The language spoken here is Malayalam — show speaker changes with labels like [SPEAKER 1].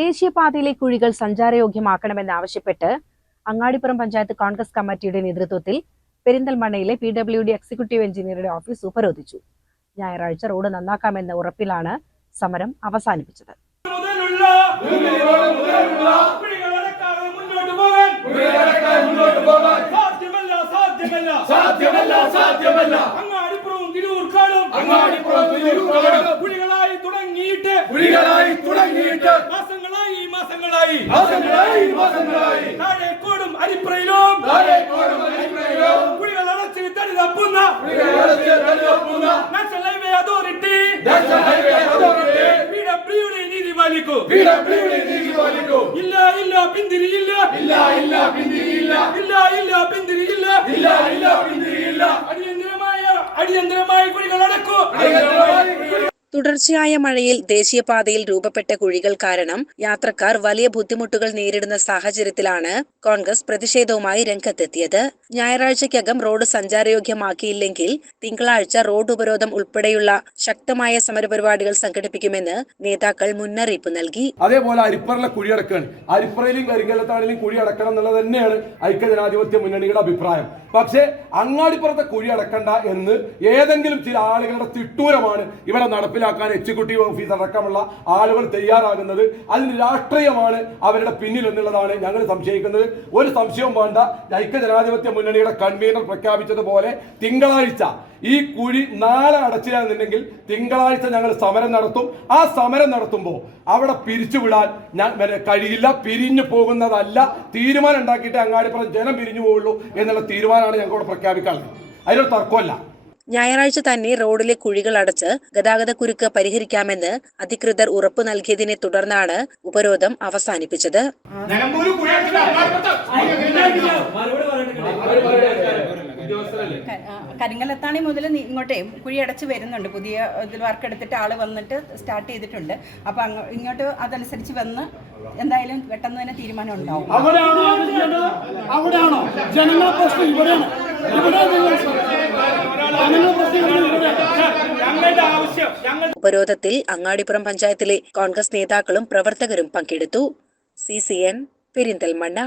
[SPEAKER 1] ദേശീയപാതയിലെ കുഴികൾ സഞ്ചാരയോഗ്യമാക്കണമെന്നാവശ്യപ്പെട്ട് അങ്ങാടിപ്പുറം പഞ്ചായത്ത് കോൺഗ്രസ് കമ്മിറ്റിയുടെ നേതൃത്വത്തിൽ പെരിന്തൽമണ്ണയിലെ പി ഡബ്ല്യു ഡി എക്സിക്യൂട്ടീവ് എഞ്ചിനീയറുടെ ഓഫീസ് ഉപരോധിച്ചു. ഞായറാഴ്ച റോഡ് നന്നാക്കാമെന്ന ഉറപ്പിലാണ് സമരം അവസാനിപ്പിച്ചത്.
[SPEAKER 2] സാധ്യമല്ല സാധ്യമല്ല. അങ്ങാടിപ്പുറവും തിരൂർക്കാടും
[SPEAKER 3] അങ്ങാടിപ്പുറം തിരൂർക്കാടും.
[SPEAKER 2] പുലികളായി തുടങ്ങിയിട്ട് മാസങ്ങളായി മാസങ്ങളായി
[SPEAKER 3] മാസങ്ങളായി മാസങ്ങളായി
[SPEAKER 2] താഴേക്കോടും അരിപ്രയിലും
[SPEAKER 3] താഴേക്കോടും അരിപ്രയിലും
[SPEAKER 2] കുഴികൾ അടച്ച് തടി തപ്പുന്ന
[SPEAKER 3] കുഴികളടച്ച് തള്ളിവെക്കുന്ന
[SPEAKER 2] national highway authority.
[SPEAKER 3] National highway authority.
[SPEAKER 2] PWD നീതി പാലിക്കൂ.
[SPEAKER 3] പിഡബ്ല്യുഡി നീതി പാലിക്കൂ.
[SPEAKER 2] ഇല്ല ഇല്ല പിന്തിരിയില്ല.
[SPEAKER 3] ഇല്ല ഇല്ല
[SPEAKER 2] ഇല്ല ഇല്ല പിന്തിരിയില്ല.
[SPEAKER 3] ഇല്ല ഇല്ല പിന്തിരിയില്ല.
[SPEAKER 2] അടിയന്തരമായ അടിയന്തരമായ കുഴികൾ അടക്കൂ.
[SPEAKER 3] അടിയന്തരമായി കുഴികൾ
[SPEAKER 1] തുടർച്ചയായ മഴയിൽ ദേശീയപാതയിൽ രൂപപ്പെട്ട കുഴികൾ കാരണം യാത്രക്കാർ വലിയ ബുദ്ധിമുട്ടുകൾ നേരിടുന്ന സാഹചര്യത്തിലാണ് കോൺഗ്രസ് പ്രതിഷേധവുമായി രംഗത്തെത്തിയത്. ഞായറാഴ്ചയ്ക്കകം റോഡ് സഞ്ചാരയോഗ്യമാക്കിയില്ലെങ്കിൽ തിങ്കളാഴ്ച റോഡ് ഉപരോധം ഉൾപ്പെടെയുള്ള ശക്തമായ സമരപരിപാടികൾ സംഘടിപ്പിക്കുമെന്ന് നേതാക്കൾ മുന്നറിയിപ്പ് നൽകി.
[SPEAKER 3] അതേപോലെ അരിപ്പറിലെ കുഴിയടക്കാണ് അരിപ്പറയിലും കരിങ്കലത്താണെങ്കിലും കുഴി അടക്കണം എന്നുള്ളത് തന്നെയാണ് ഐക്യ ജനാധിപത്യ മുന്നണിയുടെ അഭിപ്രായം. പക്ഷേ അങ്ങാടിപ്പുറത്തെ കുഴി അടക്കണ്ട എന്ന് ഏതെങ്കിലും ചില ആളുകളുടെ തിട്ടൂരമാണ് ഇവിടെ നടപ്പിലാക്കാൻ എക്സിക്യൂട്ടീവ് ഓഫീസ് അടക്കമുള്ള ആളുകൾ തയ്യാറാകുന്നത് അതിന് രാഷ്ട്രീയമാണ് അവരുടെ പിന്നിൽ എന്നുള്ളതാണ് ഞങ്ങൾ സംശയിക്കുന്നത്. ഒരു സംശയവും വേണ്ട. ഐക്യജനാധിപത്യ മുന്നണിയുടെ കൺവീനർ പ്രഖ്യാപിച്ചതുപോലെ തിങ്കളാഴ്ച ഈ കുഴി നാളെ അടച്ചില്ലാന്നുണ്ടെങ്കിൽ തിങ്കളാഴ്ച ഞങ്ങൾ സമരം നടത്തും. ആ സമരം നടത്തുമ്പോൾ അവിടെ പിരിച്ചുവിടാൻ ഞാൻ കഴിയില്ല. പിരിഞ്ഞു പോകുന്നതല്ല. തീരുമാനം ഉണ്ടാക്കിയിട്ട് അങ്ങാടിപ്പുറം ജനം പിരിഞ്ഞു പോവുള്ളൂ എന്നുള്ള തീരുമാനമാണ് ഞങ്ങൾ ഇവിടെ പ്രഖ്യാപിക്കാറുള്ളത് അതിലൊരു തർക്കമല്ല
[SPEAKER 1] ഞായറാഴ്ച തന്നെ റോഡിലെ കുഴികൾ അടച്ച് ഗതാഗതക്കുരുക്ക് പരിഹരിക്കാമെന്ന് അധികൃതർ ഉറപ്പ് നൽകിയതിനെ തുടർന്നാണ് ഉപരോധം അവസാനിപ്പിച്ചത്.
[SPEAKER 4] കരിങ്കലത്താണി മുതൽ ഇങ്ങോട്ടേ കുഴി അടച്ച് വരുന്നുണ്ട്. പുതിയ ഇതിൽ വർക്ക് എടുത്തിട്ട് ആൾ വന്നിട്ട് സ്റ്റാർട്ട് ചെയ്തിട്ടുണ്ട്. അപ്പൊ ഇങ്ങോട്ട് അതനുസരിച്ച് വന്ന് എന്തായാലും പെട്ടെന്ന് തന്നെ തീരുമാനം ഉണ്ടാവും.
[SPEAKER 5] അവിടെയാണോ പ്രശ്നം ഇവിടെയാണ്. ഇവിടെ
[SPEAKER 1] ഉപരോധത്തിൽ അങ്ങാടിപ്പുറം പഞ്ചായത്തിലെ കോൺഗ്രസ് നേതാക്കളും പ്രവർത്തകരും പങ്കെടുത്തു. C C N Perinthalmanna.